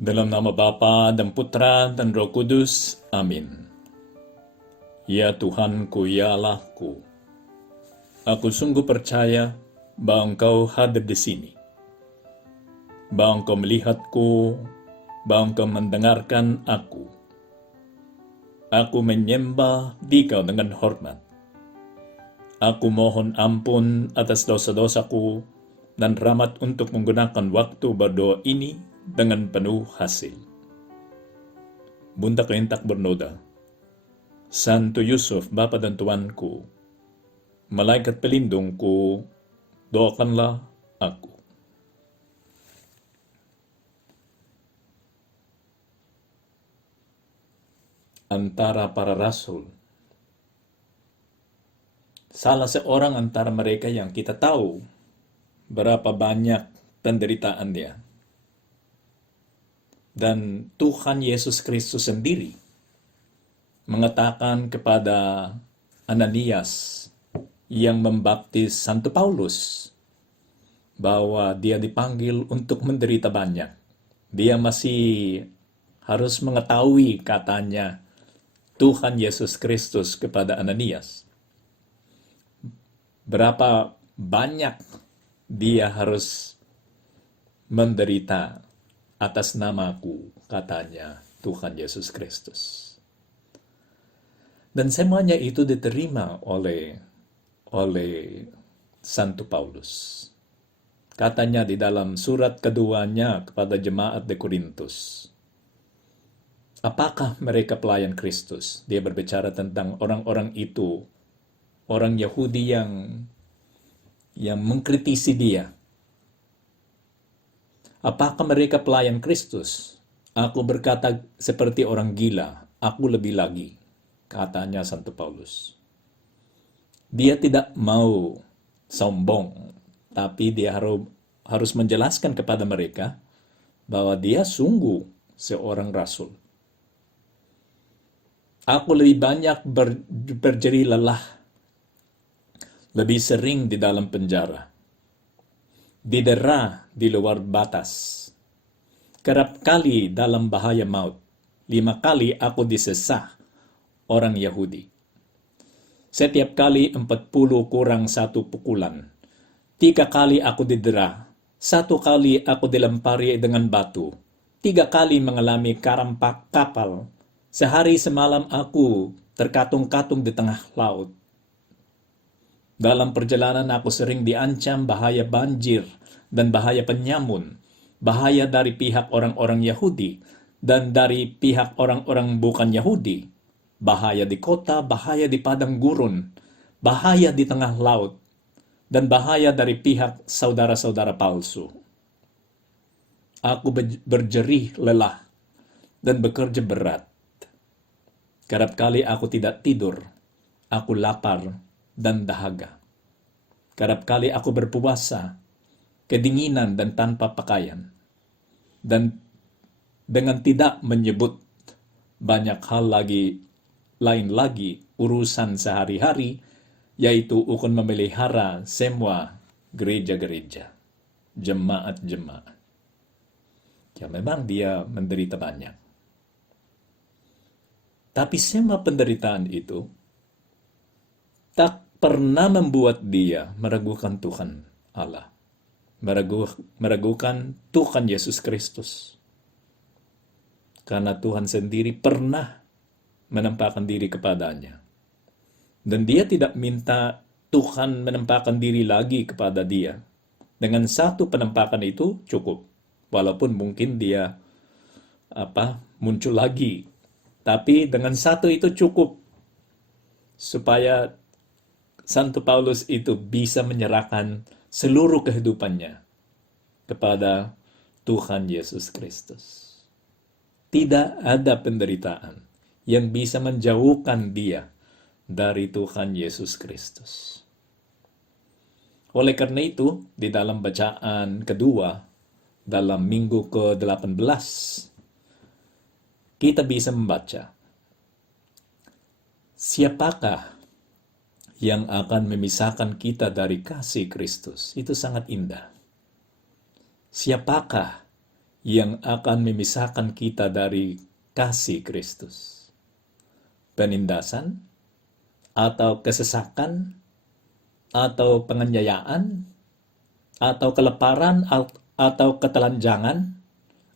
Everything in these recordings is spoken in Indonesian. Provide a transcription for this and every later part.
Dalam nama Bapa dan Putra dan Roh Kudus. Amin. Ya Tuhanku, ya Allahku, aku sungguh percaya bahwa Engkau hadir di sini, bahwa Engkau melihatku, bahwa Engkau mendengarkan aku. Aku menyembah Dikau dengan hormat. Aku mohon ampun atas dosa-dosaku dan rahmat untuk menggunakan waktu berdoa ini dengan penuh hasil. Bunda Kerintak bernoda, Santo Yusuf, Bapa dan Tuanku, malaikat pelindungku, doakanlah aku. Antara para rasul, salah seorang antara mereka yang kita tahu berapa banyak penderitaan dia. Dan Tuhan Yesus Kristus sendiri mengatakan kepada Ananias yang membaptis Santo Paulus bahwa dia dipanggil untuk menderita banyak. Dia masih harus mengetahui, katanya Tuhan Yesus Kristus kepada Ananias, berapa banyak dia harus menderita atas namaku, katanya Tuhan Yesus Kristus. Dan semuanya itu diterima oleh Santo Paulus. Katanya di dalam surat keduanya kepada jemaat di Korintus, apakah mereka pelayan Kristus? Dia berbicara tentang orang-orang itu, orang Yahudi yang mengkritisi dia. Apakah mereka pelayan Kristus? Aku berkata seperti orang gila, aku lebih lagi, katanya Santo Paulus. Dia tidak mau sombong, tapi dia harus menjelaskan kepada mereka bahwa dia sungguh seorang rasul. Aku lebih banyak berjeri lelah, lebih sering di dalam penjara, didera di luar batas, kerap kali dalam bahaya maut. 5 kali aku disesah orang Yahudi. Setiap kali 40 kurang 1 pukulan. 3 kali aku didera. 1 kali aku dilempari dengan batu. 3 kali mengalami karampak kapal. Sehari semalam aku terkatung-katung di tengah laut. Dalam perjalanan aku sering diancam bahaya banjir dan bahaya penyamun, bahaya dari pihak orang-orang Yahudi dan dari pihak orang-orang bukan Yahudi, bahaya di kota, bahaya di padang gurun, bahaya di tengah laut, dan bahaya dari pihak saudara-saudara palsu. Aku berjerih lelah dan bekerja berat. Kerap kali aku tidak tidur, aku lapar dan dahaga. Kerap kali aku berpuasa, kedinginan dan tanpa pakaian. Dan dengan tidak menyebut banyak hal lain lagi urusan sehari-hari, yaitu ukun memelihara semua gereja-gereja, jemaat-jemaat. Ya memang dia menderita banyak. Tapi semua penderitaan itu tak pernah membuat dia meragukan Tuhan Allah, meragukan Tuhan Yesus Kristus. Karena Tuhan sendiri pernah menampakkan diri kepadanya. Dan dia tidak minta Tuhan menampakkan diri lagi kepada dia. Dengan 1 penampakan itu cukup. Walaupun mungkin dia muncul lagi. Tapi dengan 1 itu cukup. Supaya Santo Paulus itu bisa menyerahkan seluruh kehidupannya kepada Tuhan Yesus Kristus. Tidak ada penderitaan yang bisa menjauhkan dia dari Tuhan Yesus Kristus. Oleh karena itu, di dalam bacaan kedua, dalam minggu ke-18, kita bisa membaca, siapakah yang akan memisahkan kita dari kasih Kristus? Itu sangat indah. Siapakah yang akan memisahkan kita dari kasih Kristus? Penindasan, atau kesesakan, atau penganiayaan, atau kelaparan, atau ketelanjangan,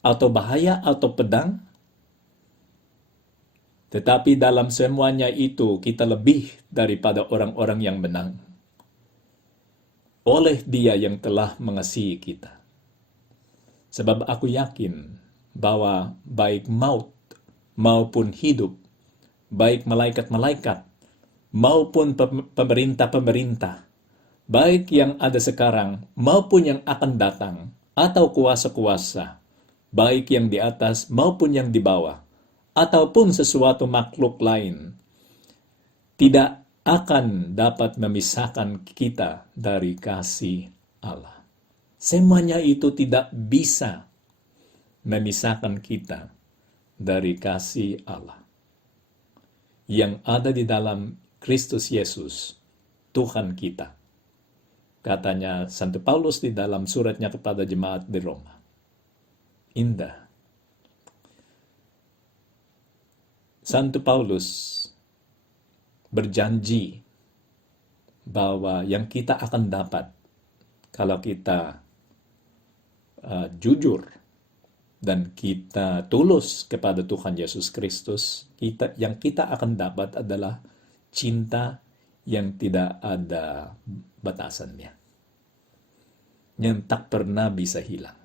atau bahaya, atau pedang? Tetapi dalam semuanya itu kita lebih daripada orang-orang yang menang oleh Dia yang telah mengasihi kita. Sebab aku yakin bahwa baik maut maupun hidup, baik malaikat-malaikat maupun pemerintah-pemerintah, baik yang ada sekarang maupun yang akan datang, atau kuasa-kuasa, baik yang di atas maupun yang di bawah, ataupun sesuatu makhluk lain, tidak akan dapat memisahkan kita dari kasih Allah. Semuanya itu tidak bisa memisahkan kita dari kasih Allah yang ada di dalam Kristus Yesus, Tuhan kita. Katanya Santo Paulus di dalam suratnya kepada jemaat di Roma. Indah. Santo Paulus berjanji bahwa yang kita akan dapat kalau kita jujur dan kita tulus kepada Tuhan Yesus Kristus, yang kita akan dapat adalah cinta yang tidak ada batasannya, yang tak pernah bisa hilang.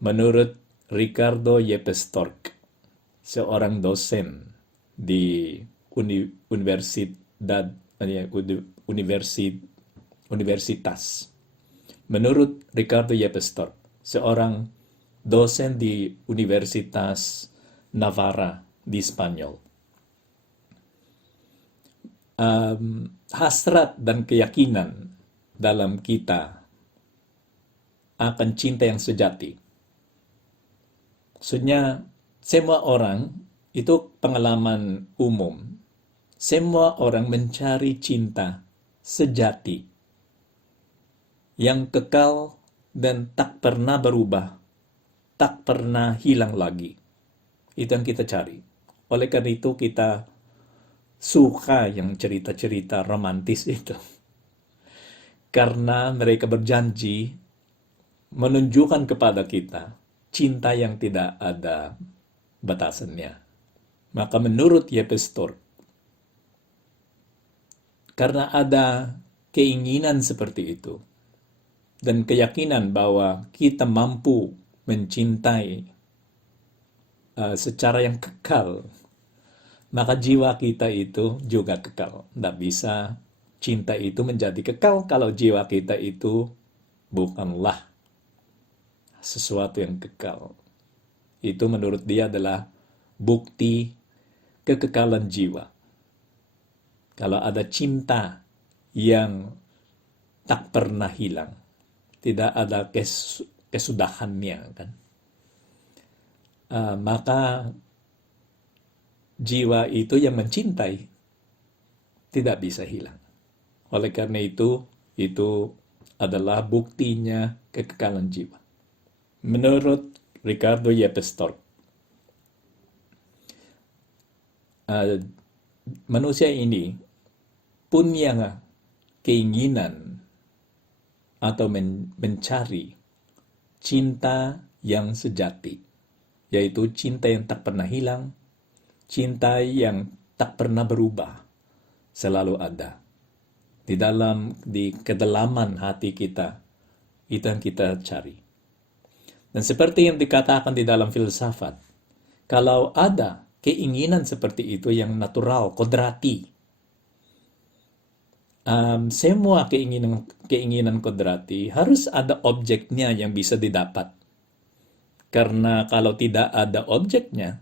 Menurut Ricardo Yepes Stork, seorang dosen di universitas. Menurut Ricardo Yepes Stork, seorang dosen di Universitas Navarra di Spanyol, hasrat dan keyakinan dalam kita akan cinta yang sejati. Maksudnya, semua orang, itu pengalaman umum, semua orang mencari cinta sejati yang kekal dan tak pernah berubah, tak pernah hilang lagi. Itu yang kita cari. Oleh karena itu kita suka yang cerita-cerita romantis itu. Karena mereka berjanji menunjukkan kepada kita cinta yang tidak ada batasannya. Maka menurut Yepes Stork, karena ada keinginan seperti itu, dan keyakinan bahwa kita mampu mencintai secara yang kekal, maka jiwa kita itu juga kekal. Tidak bisa cinta itu menjadi kekal kalau jiwa kita itu bukanlah sesuatu yang kekal. Itu menurut dia adalah bukti kekekalan jiwa. Kalau ada cinta yang tak pernah hilang, tidak ada kesudahannya, kan? Maka jiwa itu yang mencintai tidak bisa hilang. Oleh karena itu adalah buktinya kekekalan jiwa. Menurut Ricardo Yepes Stork, manusia ini punya keinginan atau mencari cinta yang sejati, yaitu cinta yang tak pernah hilang, cinta yang tak pernah berubah, selalu ada di kedalaman hati kita. Itu yang kita cari. Dan seperti yang dikatakan di dalam filsafat, kalau ada keinginan seperti itu yang natural, kodrati, semua keinginan kodrati harus ada objeknya yang bisa didapat. Karena kalau tidak ada objeknya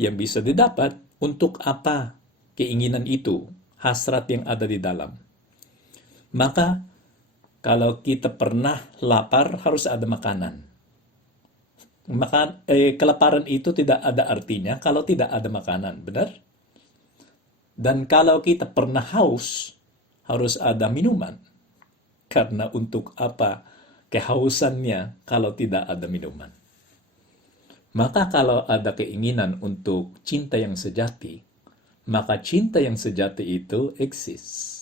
yang bisa didapat, untuk apa keinginan itu, hasrat yang ada di dalam? Maka kalau kita pernah lapar, harus ada makanan. Maka kelaparan itu tidak ada artinya kalau tidak ada makanan, benar? Dan kalau kita pernah haus, harus ada minuman. Karena untuk apa kehausannya kalau tidak ada minuman. Maka kalau ada keinginan untuk cinta yang sejati, maka cinta yang sejati itu eksis.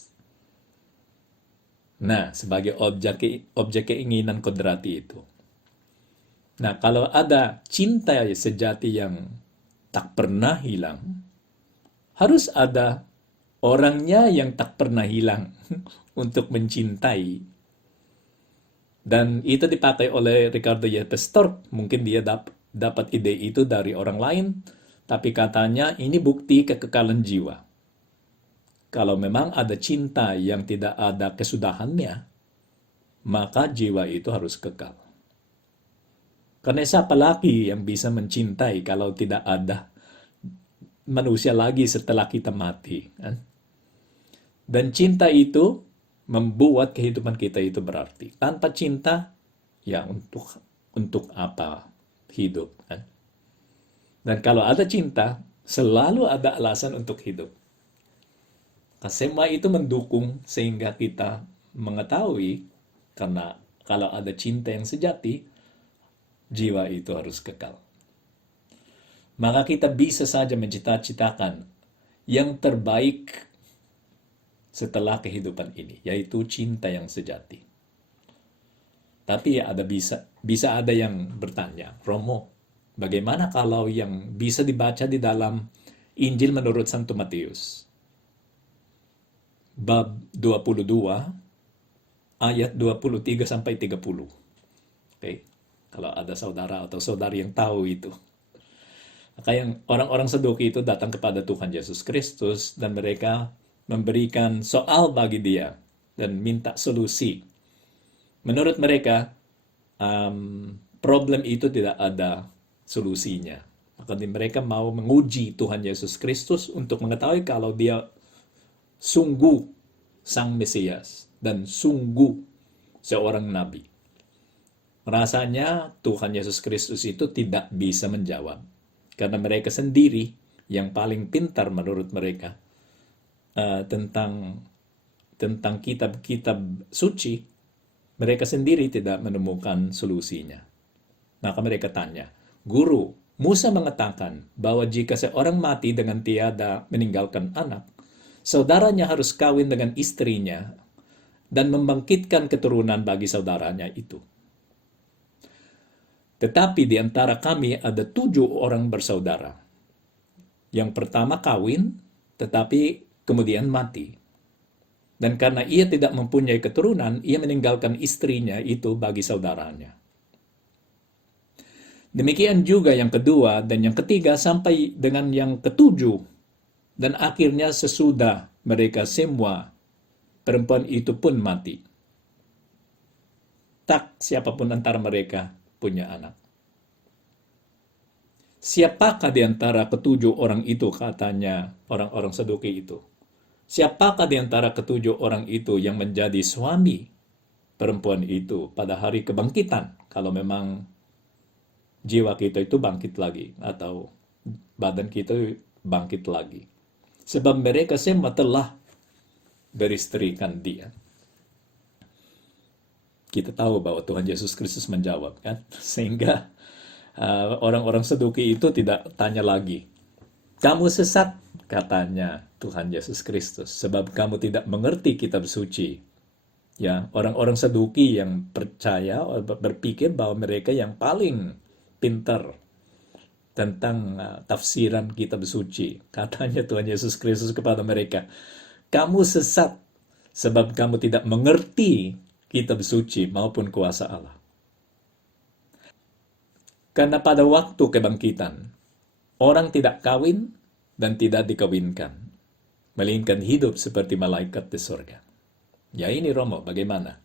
Nah, sebagai objek keinginan kodrati itu. Nah, kalau ada cinta sejati yang tak pernah hilang, harus ada orangnya yang tak pernah hilang untuk mencintai. Dan itu dipakai oleh Ricardo Yepes Stork. Mungkin dia dapat ide itu dari orang lain, tapi katanya ini bukti kekekalan jiwa. Kalau memang ada cinta yang tidak ada kesudahannya, maka jiwa itu harus kekal. Karena siapa lagi yang bisa mencintai kalau tidak ada manusia lagi setelah kita mati? Kan? Dan cinta itu membuat kehidupan kita itu berarti. Tanpa cinta, ya untuk apa hidup? Kan? Dan kalau ada cinta, selalu ada alasan untuk hidup. Semua itu mendukung sehingga kita mengetahui, karena kalau ada cinta yang sejati, jiwa itu harus kekal. Maka kita bisa saja mencita-citakan yang terbaik setelah kehidupan ini, yaitu cinta yang sejati. Tapi ada bisa ada yang bertanya, Romo, bagaimana kalau yang bisa dibaca di dalam Injil menurut Santo Matius? Bab 22, ayat 23 sampai 30. Oke, kalau ada saudara atau saudari yang tahu itu. Maka yang orang-orang Saduki itu datang kepada Tuhan Yesus Kristus dan mereka memberikan soal bagi dia dan minta solusi. Menurut mereka, problem itu tidak ada solusinya. Maka mereka mau menguji Tuhan Yesus Kristus untuk mengetahui kalau dia sungguh Sang Mesias dan sungguh seorang nabi. Rasanya Tuhan Yesus Kristus itu tidak bisa menjawab. Karena mereka sendiri yang paling pintar menurut mereka tentang kitab-kitab suci, mereka sendiri tidak menemukan solusinya. Maka mereka tanya, Guru, Musa mengatakan bahwa jika seorang mati dengan tiada meninggalkan anak, saudaranya harus kawin dengan istrinya dan membangkitkan keturunan bagi saudaranya itu. Tetapi di antara kami ada 7 orang bersaudara. Yang pertama kawin, tetapi kemudian mati. Dan karena ia tidak mempunyai keturunan, ia meninggalkan istrinya itu bagi saudaranya. Demikian juga yang kedua dan yang ketiga sampai dengan yang ketujuh. Dan akhirnya sesudah mereka semua, perempuan itu pun mati. Tak siapapun antara mereka punya anak. Siapakah di antara ketujuh orang itu, katanya orang-orang Saduki itu? Siapakah di antara ketujuh orang itu yang menjadi suami perempuan itu pada hari kebangkitan? Kalau memang jiwa kita itu bangkit lagi atau badan kita bangkit lagi. Sebab mereka semua telah beristrikan dia. Kita tahu bahwa Tuhan Yesus Kristus menjawab, kan? Sehingga orang-orang Saduki itu tidak tanya lagi. Kamu sesat, katanya Tuhan Yesus Kristus, sebab kamu tidak mengerti kitab suci. Ya, orang-orang Saduki yang percaya, berpikir bahwa mereka yang paling pintar tentang tafsiran kitab suci. Katanya Tuhan Yesus Kristus kepada mereka, kamu sesat, sebab kamu tidak mengerti kitab suci maupun kuasa Allah. Karena pada waktu kebangkitan, orang tidak kawin dan tidak dikawinkan, melainkan hidup seperti malaikat di surga. Ya ini Romo, bagaimana?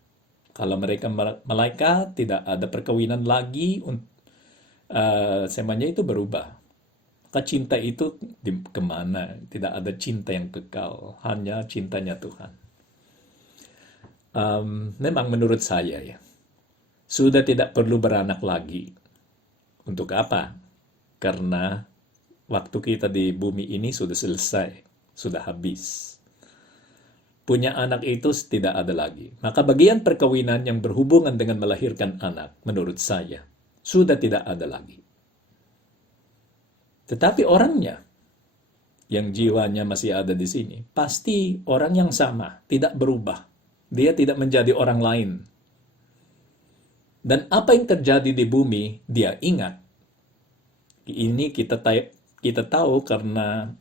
Kalau mereka malaikat tidak ada perkawinan lagi, semuanya itu berubah. Maka cinta itu kemana? Tidak ada cinta yang kekal, hanya cintanya Tuhan. Memang menurut saya ya, sudah tidak perlu beranak lagi. Untuk apa? Karena waktu kita di bumi ini sudah selesai, sudah habis. punya anak itu tidak ada lagi. Maka bagian perkawinan yang berhubungan dengan melahirkan anak, menurut saya, sudah tidak ada lagi. Tetapi orangnya, yang jiwanya masih ada di sini, pasti orang yang sama, tidak berubah. Dia tidak menjadi orang lain. Dan apa yang terjadi di bumi, dia ingat. Ini kita tahu karena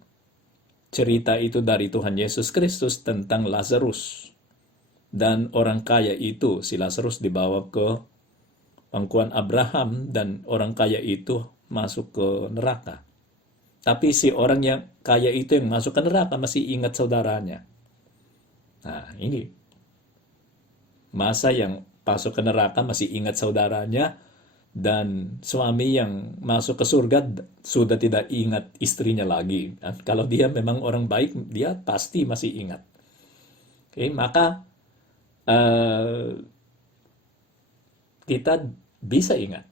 cerita itu dari Tuhan Yesus Kristus tentang Lazarus. Dan orang kaya itu, si Lazarus dibawa ke pangkuan Abraham dan orang kaya itu masuk ke neraka. Tapi si orang yang kaya itu yang masuk ke neraka masih ingat saudaranya. Nah, ini. Masa yang masuk ke neraka masih ingat saudaranya, dan suami yang masuk ke surga sudah tidak ingat istrinya lagi. Nah, kalau dia memang orang baik, dia pasti masih ingat. Oke, maka kita bisa ingat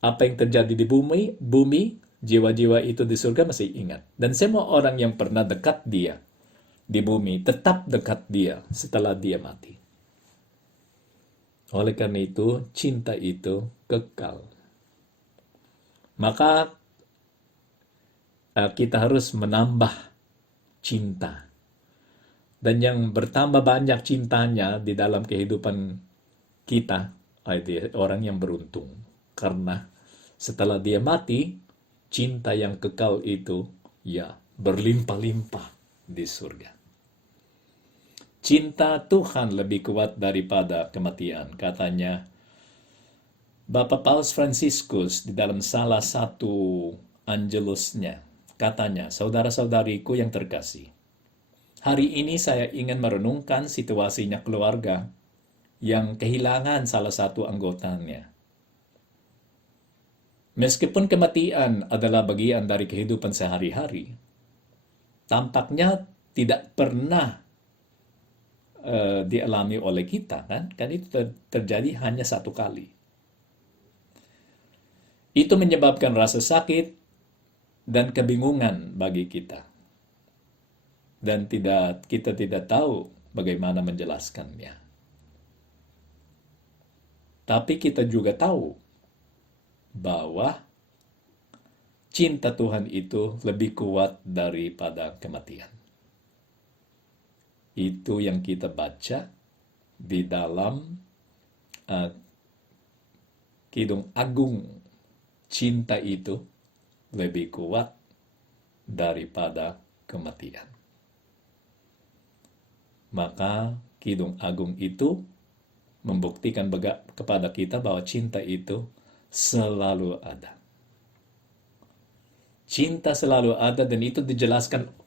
apa yang terjadi di bumi, jiwa-jiwa itu di surga masih ingat. Dan semua orang yang pernah dekat dia di bumi tetap dekat dia setelah dia mati. Oleh karena itu, cinta itu kekal. Maka kita harus menambah cinta. Dan yang bertambah banyak cintanya di dalam kehidupan kita, orang yang beruntung. Karena setelah dia mati, cinta yang kekal itu ya berlimpah-limpah di surga. Cinta Tuhan lebih kuat daripada kematian, katanya Bapak Paus Fransiskus di dalam salah satu Angelusnya. Katanya, saudara-saudariku yang terkasih, hari ini saya ingin merenungkan situasinya keluarga yang kehilangan salah satu anggotanya. Meskipun kematian adalah bagian dari kehidupan sehari-hari, tampaknya tidak pernah dialami oleh kita, kan? Kan itu terjadi hanya satu kali. Itu menyebabkan rasa sakit dan kebingungan bagi kita. Dan kita tidak tahu bagaimana menjelaskannya. Tapi kita juga tahu bahwa cinta Tuhan itu lebih kuat daripada kematian. Itu yang kita baca di dalam Kidung Agung. Cinta itu lebih kuat daripada kematian. Maka Kidung Agung itu membuktikan kepada kita bahwa cinta itu selalu ada. Cinta selalu ada, dan itu dijelaskan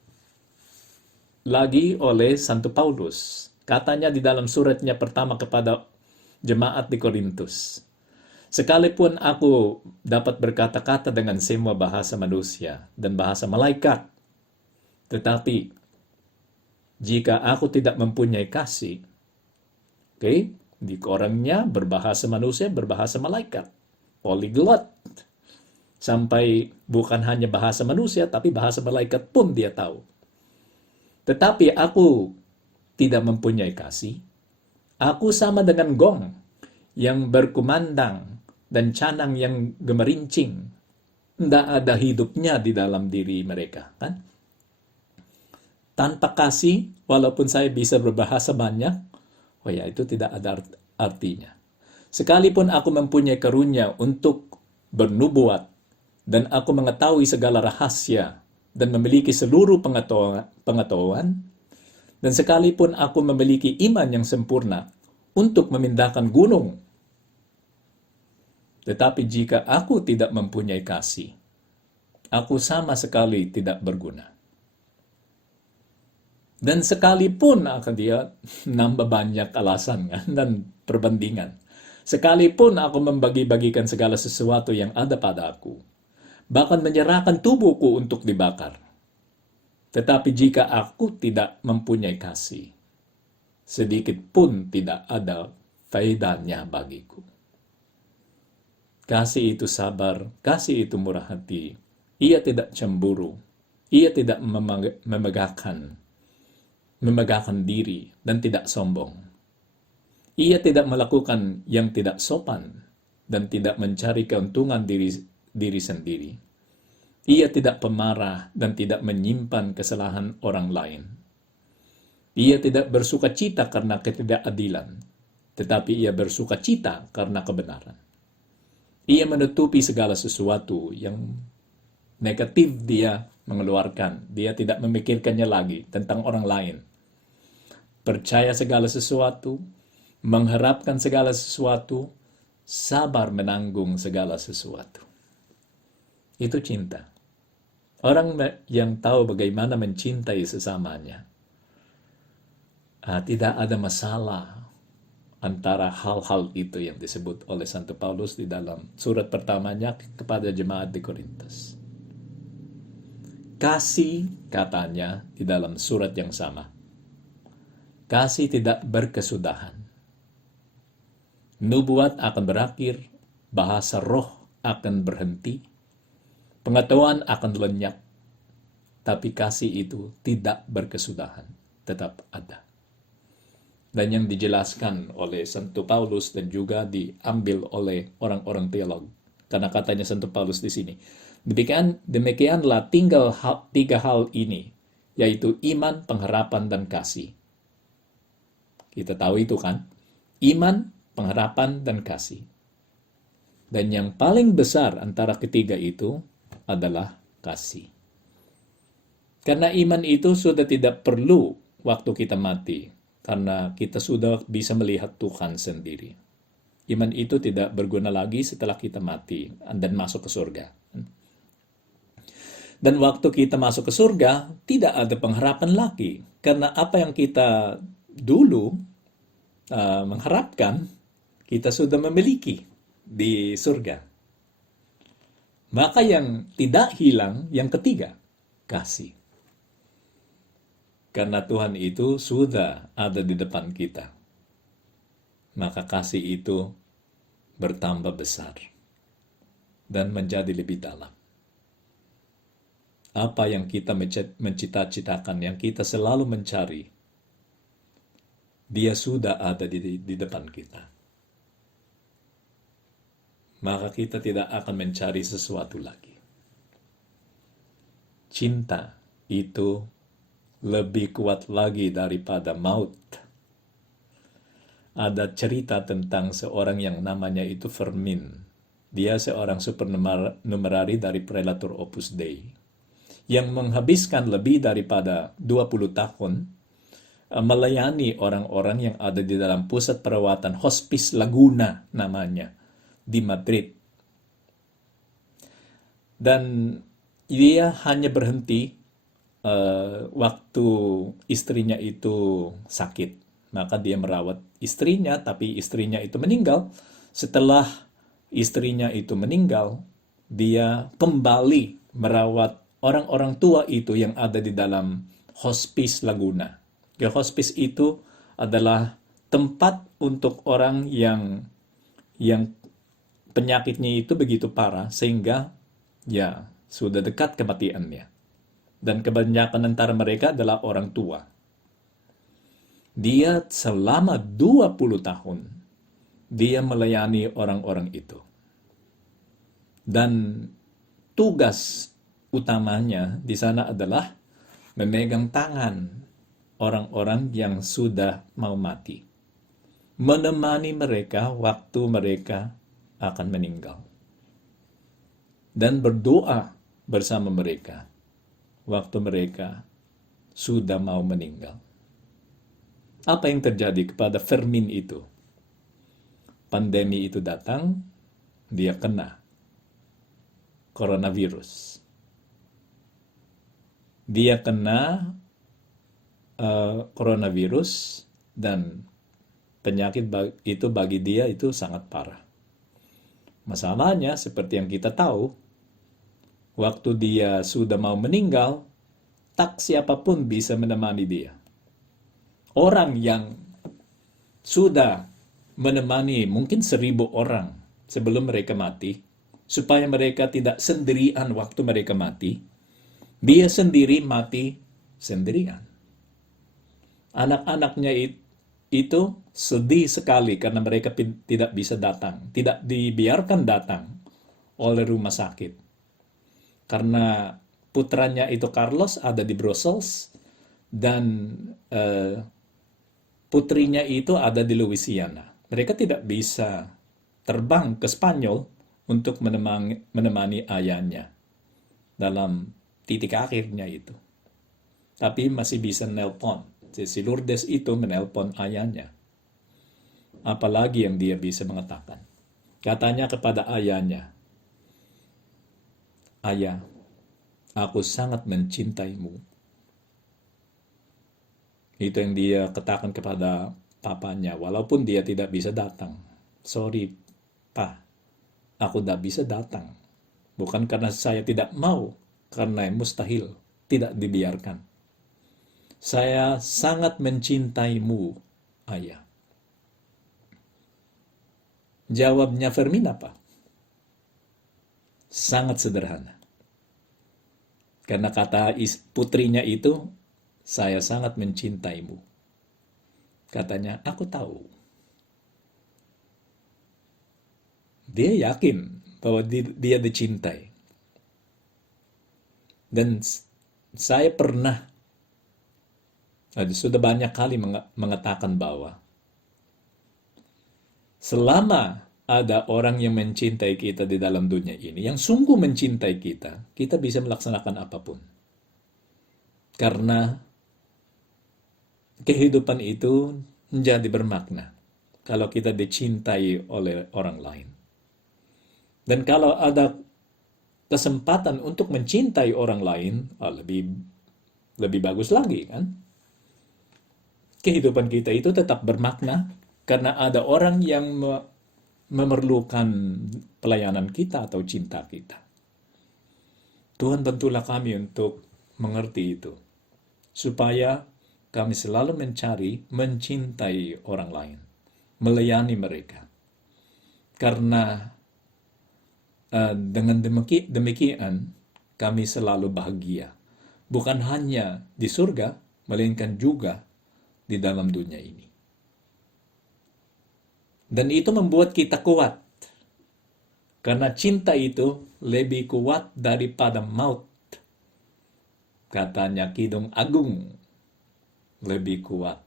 lagi oleh Santo Paulus. Katanya di dalam suratnya pertama kepada jemaat di Korintus, sekalipun aku dapat berkata-kata dengan semua bahasa manusia dan bahasa malaikat, tetapi jika aku tidak mempunyai kasih, di orangnya berbahasa manusia, berbahasa malaikat, polyglot, sampai bukan hanya bahasa manusia, tapi bahasa malaikat pun dia tahu. Tetapi aku tidak mempunyai kasih, aku sama dengan gong yang berkumandang dan canang yang gemerincing. Tidak ada hidupnya di dalam diri mereka, kan? Tanpa kasih, walaupun saya bisa berbahasa banyak, itu tidak ada artinya. Sekalipun aku mempunyai karunia untuk bernubuat, dan aku mengetahui segala rahasia, dan memiliki seluruh pengetahuan, dan sekalipun aku memiliki iman yang sempurna untuk memindahkan gunung, tetapi jika aku tidak mempunyai kasih, aku sama sekali tidak berguna. Dan sekalipun akan dia nambah banyak alasan kan, dan perbandingan. Sekalipun aku membagi-bagikan segala sesuatu yang ada pada aku, bahkan menyerahkan tubuhku untuk dibakar. Tetapi jika aku tidak mempunyai kasih, sedikit pun tidak ada faedahnya bagiku. Kasih itu sabar, kasih itu murah hati. Ia tidak cemburu, ia tidak memegahkan memegahkan diri, dan tidak sombong. Ia tidak melakukan yang tidak sopan dan tidak mencari keuntungan diri sendiri. Ia tidak pemarah dan tidak menyimpan kesalahan orang lain. Ia tidak bersukacita karena ketidakadilan, tetapi ia bersukacita karena kebenaran. Ia menutupi segala sesuatu yang negatif dia mengeluarkan. Dia tidak memikirkannya lagi tentang orang lain. Percaya segala sesuatu, mengharapkan segala sesuatu, sabar menanggung segala sesuatu. Itu cinta. Orang yang tahu bagaimana mencintai sesamanya, tidak ada masalah antara hal-hal itu yang disebut oleh Santo Paulus di dalam surat pertamanya kepada jemaat di Korintus. Kasih, katanya di dalam surat yang sama, kasih tidak berkesudahan. Nubuat akan berakhir, bahasa roh akan berhenti, pengetahuan akan lenyap, tapi kasih itu tidak berkesudahan, tetap ada. Dan yang dijelaskan oleh Santo Paulus dan juga diambil oleh orang-orang teolog. Karena katanya Santo Paulus di sini, demikianlah tinggal tiga hal ini, yaitu iman, pengharapan, dan kasih. Kita tahu itu kan? Iman, pengharapan, dan kasih. Dan yang paling besar antara ketiga itu adalah kasih. Karena iman itu sudah tidak perlu waktu kita mati, karena kita sudah bisa melihat Tuhan sendiri. Iman itu tidak berguna lagi setelah kita mati dan masuk ke surga. Dan waktu kita masuk ke surga, tidak ada pengharapan lagi. Karena apa yang kita dulu mengharapkan, kita sudah memiliki di surga. Maka yang tidak hilang, yang ketiga, kasih. Karena Tuhan itu sudah ada di depan kita. Maka kasih itu bertambah besar dan menjadi lebih dalam. Apa yang kita mencita-citakan, yang kita selalu mencari, dia sudah ada di depan kita. Maka kita tidak akan mencari sesuatu lagi. Cinta itu lebih kuat lagi daripada maut. Ada cerita tentang seorang yang namanya itu Fermin. Dia seorang supernumerari dari prelatur Opus Dei yang menghabiskan lebih daripada 20 tahun melayani orang-orang yang ada di dalam pusat perawatan Hospice Laguna namanya di Madrid. Dan dia hanya berhenti waktu istrinya itu sakit. Maka dia merawat istrinya, tapi istrinya itu meninggal. Setelah istrinya itu meninggal, dia kembali merawat orang-orang tua itu yang ada di dalam Hospice Laguna. Hospice itu adalah tempat untuk orang yang penyakitnya itu begitu parah sehingga ya sudah dekat kematiannya. Dan kebanyakan antara mereka adalah orang tua. Dia selama 20 tahun, dia melayani orang-orang itu. Dan tugas utamanya di sana adalah memegang tangan orang-orang yang sudah mau mati. Menemani mereka waktu mereka akan meninggal. Dan berdoa bersama mereka waktu mereka sudah mau meninggal. Apa yang terjadi kepada Fermin itu? Pandemi itu datang, dia kena coronavirus. Dia kena coronavirus dan penyakit itu bagi dia itu sangat parah. Masalahnya seperti yang kita tahu, waktu dia sudah mau meninggal, tak siapapun bisa menemani dia. Orang yang sudah menemani mungkin 1.000 orang sebelum mereka mati, supaya mereka tidak sendirian waktu mereka mati, dia sendiri mati sendirian. Anak-anaknya itu sedih sekali karena mereka tidak bisa datang, tidak dibiarkan datang oleh rumah sakit. Karena putranya itu Carlos ada di Brussels dan putrinya itu ada di Louisiana. Mereka tidak bisa terbang ke Spanyol untuk menemani ayahnya dalam titik akhirnya itu. Tapi masih bisa nelpon. Si Lourdes itu menelpon ayahnya. Apalagi yang dia bisa mengatakan. Katanya kepada ayahnya, "Ayah, aku sangat mencintaimu." Itu yang dia katakan kepada papanya, walaupun dia tidak bisa datang. "Sorry, Pa, aku tidak bisa datang. Bukan karena saya tidak mau, karena mustahil, tidak dibiarkan. Saya sangat mencintaimu, ayah." Jawabnya Fermin apa? Sangat sederhana. Karena kata putrinya itu, "Saya sangat mencintaimu." Katanya, "Aku tahu." Dia yakin bahwa dia dicintai. Dan saya pernah, sudah banyak kali mengatakan bahwa selama ada orang yang mencintai kita di dalam dunia ini, yang sungguh mencintai kita, kita bisa melaksanakan apapun. Karena kehidupan itu menjadi bermakna kalau kita dicintai oleh orang lain. Dan kalau ada kesempatan untuk mencintai orang lain, lebih bagus lagi kan? Kehidupan kita itu tetap bermakna karena ada orang yang memerlukan pelayanan kita atau cinta kita. Tuhan bantulah kami untuk mengerti itu, supaya kami selalu mencintai orang lain, melayani mereka. Karena dengan demikian kami selalu bahagia, bukan hanya di surga, melainkan juga di dalam dunia ini. Dan itu membuat kita kuat, karena cinta itu lebih kuat daripada maut. Katanya Kidung Agung, lebih kuat.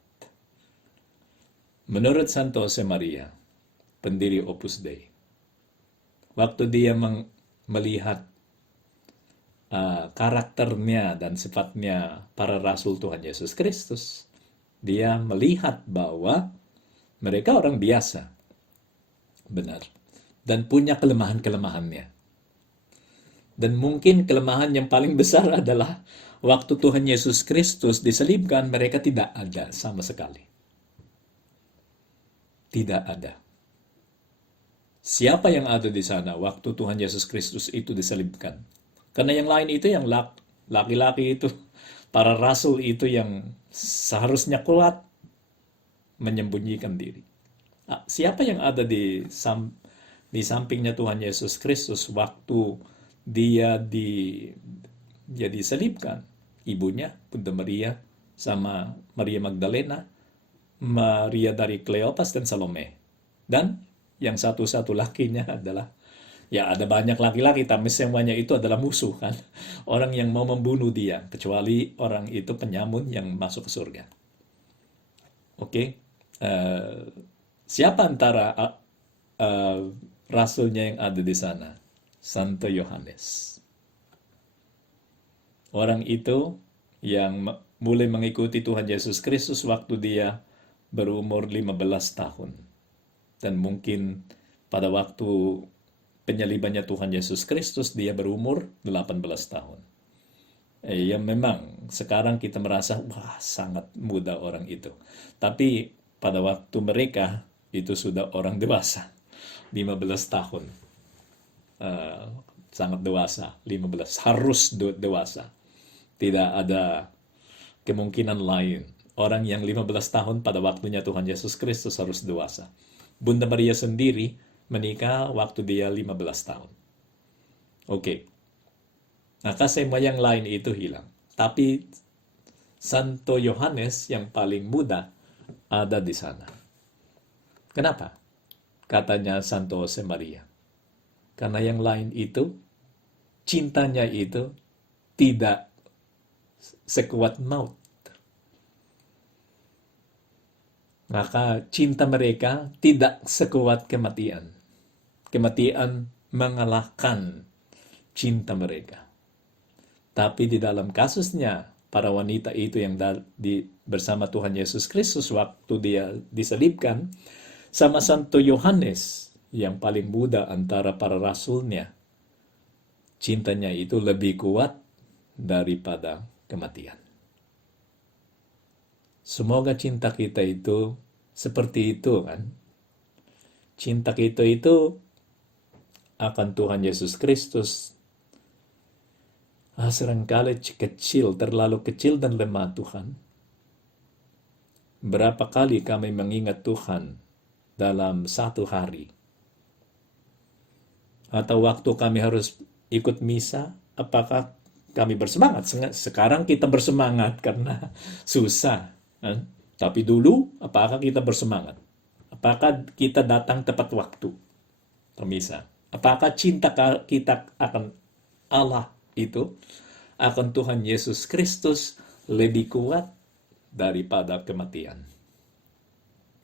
Menurut Santo Josemaria, pendiri Opus Dei, waktu dia melihat karakternya dan sifatnya para rasul Tuhan Yesus Kristus, dia melihat bahwa mereka orang biasa, benar, dan punya kelemahan-kelemahannya. Dan mungkin kelemahan yang paling besar adalah waktu Tuhan Yesus Kristus disalibkan, mereka tidak ada sama sekali. Tidak ada. Siapa yang ada di sana waktu Tuhan Yesus Kristus itu disalibkan? Karena yang lain itu, yang laki-laki itu, para rasul itu yang seharusnya kuat, menyembunyikan diri. Siapa yang ada di sampingnya Tuhan Yesus Kristus waktu dia disalibkan? Ibunya, Bunda Maria, sama Maria Magdalena, Maria dari Kleopas, dan Salome. Dan yang satu-satu lakinya adalah, ya ada banyak laki-laki, tapi semuanya itu adalah musuh kan. Orang yang mau membunuh dia, kecuali orang itu penyamun yang masuk ke surga. Oke. Siapa antara rasulnya yang ada di sana? Santo Yohanes. Orang itu yang mulai mengikuti Tuhan Yesus Kristus waktu dia berumur 15 tahun. Dan mungkin pada waktu penyalibannya Tuhan Yesus Kristus dia berumur 18 tahun. Ya memang sekarang kita merasa, wah sangat muda orang itu. Tapi pada waktu mereka itu sudah orang dewasa, 15 tahun. Sangat dewasa, 15. Harus dewasa. Tidak ada kemungkinan lain. Orang yang 15 tahun pada waktunya Tuhan Yesus Kristus harus dewasa. Bunda Maria sendiri menikah waktu dia 15 tahun. Oke. Maka semua yang lain itu hilang. Tapi Santo Yohanes yang paling muda ada di sana. Kenapa? Katanya Santo Josemaria. Karena yang lain itu, cintanya itu tidak sekuat maut. Maka cinta mereka tidak sekuat kematian. Kematian mengalahkan cinta mereka. Tapi di dalam kasusnya, para wanita itu yang bersama Tuhan Yesus Kristus waktu dia disalibkan, sama Santo Yohanes yang paling muda antara para rasulnya, cintanya itu lebih kuat daripada kematian. Semoga cinta kita itu seperti itu kan. Cinta kita itu akan Tuhan Yesus Kristus seringkali kecil, terlalu kecil dan lemah Tuhan. Berapa kali kami mengingat Tuhan dalam satu hari? Atau waktu kami harus ikut misa, apakah kami bersemangat? Sekarang kita bersemangat karena susah. Tapi dulu, apakah kita bersemangat? Apakah kita datang tepat waktu ke misa? Apakah cinta kita akan Allah itu, akan Tuhan Yesus Kristus lebih kuat daripada kematian?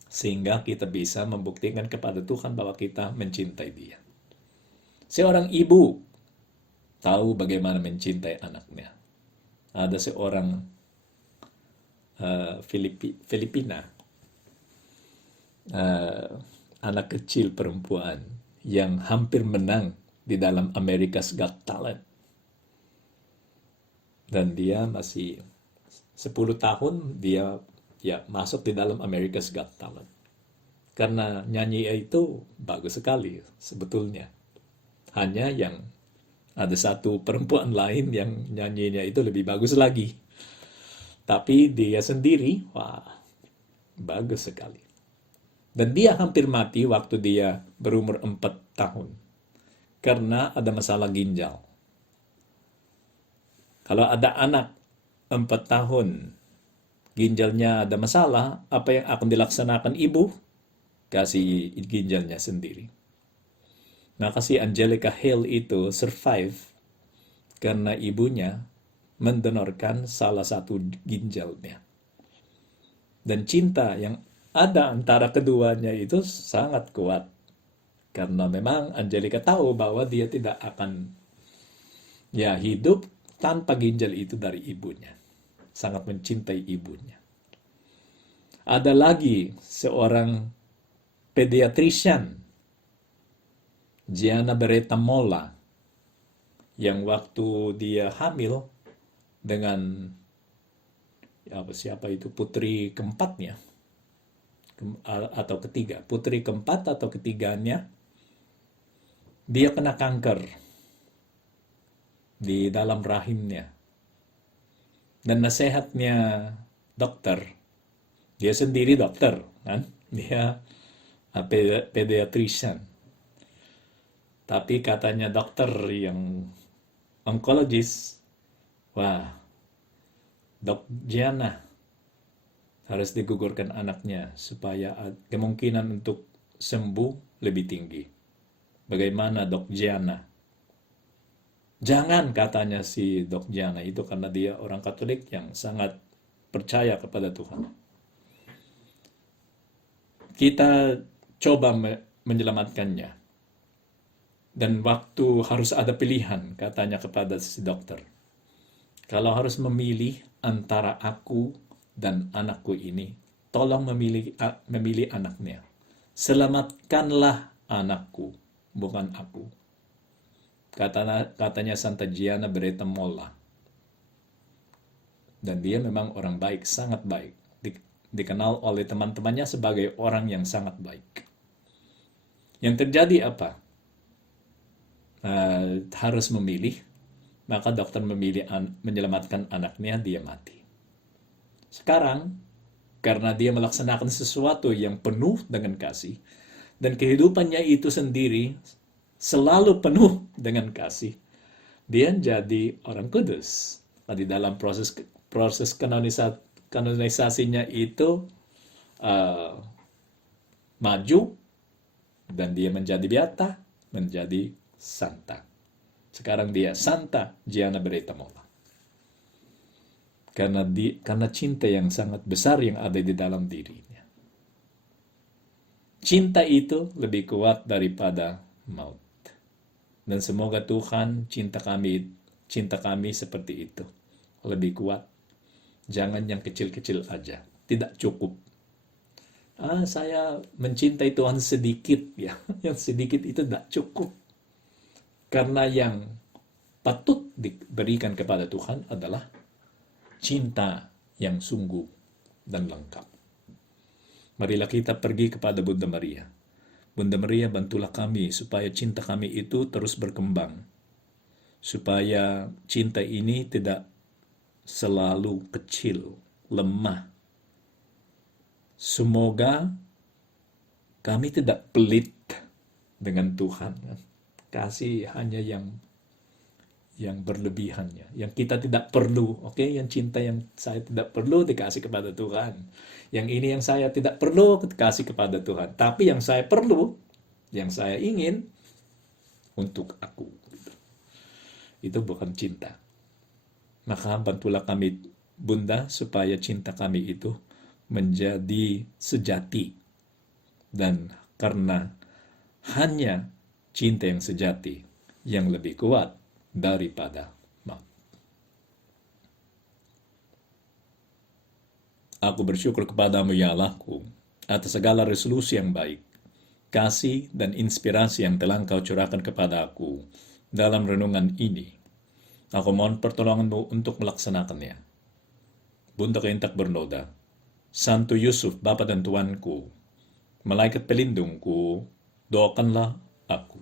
Sehingga kita bisa membuktikan kepada Tuhan bahwa kita mencintai Dia. Seorang ibu tahu bagaimana mencintai anaknya. Ada seorang Filipina, anak kecil perempuan yang hampir menang di dalam America's Got Talent. Dan dia masih 10 tahun dia masuk di dalam America's Got Talent. Karena nyanyi itu bagus sekali sebetulnya. Hanya yang ada satu perempuan lain yang nyanyinya itu lebih bagus lagi. Tapi dia sendiri, wah, bagus sekali. Dan dia hampir mati waktu dia berumur 4 tahun. Karena ada masalah ginjal. Kalau ada anak 4 tahun, ginjalnya ada masalah, apa yang akan dilaksanakan ibu? Kasih ginjalnya sendiri. Maka si Angelica Hale itu survive karena ibunya mendonorkan salah satu ginjalnya. Dan cinta yang ada antara keduanya itu sangat kuat. Karena memang Angelica tahu bahwa dia tidak akan hidup tanpa ginjal itu dari ibunya. Sangat mencintai ibunya. Ada lagi seorang pediatrician, Gianna Beretta Molla, yang waktu dia hamil dengan siapa itu putri keempatnya atau ketiga, putri keempat atau ketiganya, dia kena kanker di dalam rahimnya. Dan nasihatnya dokter, dia sendiri dokter kan, dia pediatrician. Tapi katanya dokter yang onkologis, wah, Dok Gianna harus digugurkan anaknya supaya kemungkinan untuk sembuh lebih tinggi. Bagaimana Dok Gianna? Jangan, katanya si Dok Gianna itu, karena dia orang Katolik yang sangat percaya kepada Tuhan. Kita coba menyelamatkannya. Dan waktu harus ada pilihan, katanya kepada si dokter. Kalau harus memilih antara aku dan anakku ini, tolong memilih anaknya. Selamatkanlah anakku, bukan aku. Katanya Santa Gianna Beretta Molla. Dan dia memang orang baik, sangat baik. Dikenal oleh teman-temannya sebagai orang yang sangat baik. Yang terjadi apa? Harus memilih, maka dokter memilih menyelamatkan anaknya, dia mati. Sekarang, karena dia melaksanakan sesuatu yang penuh dengan kasih, dan kehidupannya itu sendiri selalu penuh dengan kasih, dia jadi orang kudus. Di dalam proses proses kanonisasinya itu maju dan dia menjadi beata, menjadi santa. Sekarang dia Santa Gianna Beretta Molla. Karena cinta yang sangat besar yang ada di dalam dirinya. Cinta itu lebih kuat daripada maut. Dan semoga Tuhan cinta kami seperti itu. Lebih kuat. Jangan yang kecil-kecil aja. Tidak cukup. Saya mencintai Tuhan sedikit ya. Yang sedikit itu tidak cukup. Karena yang patut diberikan kepada Tuhan adalah cinta yang sungguh dan lengkap. Marilah kita pergi kepada Bunda Maria. Bunda Maria, bantulah kami supaya cinta kami itu terus berkembang. Supaya cinta ini tidak selalu kecil, lemah. Semoga kami tidak pelit dengan Tuhan. Kasih hanya yang berlebihannya, yang kita tidak perlu, oke? Yang cinta yang saya tidak perlu dikasih kepada Tuhan. Yang ini yang saya tidak perlu dikasih kepada Tuhan. Tapi yang saya perlu, yang saya ingin untuk aku. Itu bukan cinta. Maka bantulah kami, Bunda, supaya cinta kami itu menjadi sejati. Dan karena hanya cinta yang sejati yang lebih kuat daripada maut. Aku bersyukur kepadamu ya Allahku atas segala resolusi yang baik, kasih dan inspirasi yang telah Engkau curahkan kepada aku dalam renungan ini. Aku mohon pertolonganmu untuk melaksanakannya. Bunda Keintak Bernoda, Santo Yusuf, Bapa dan Tuanku, Malaikat pelindungku, doakanlah aku.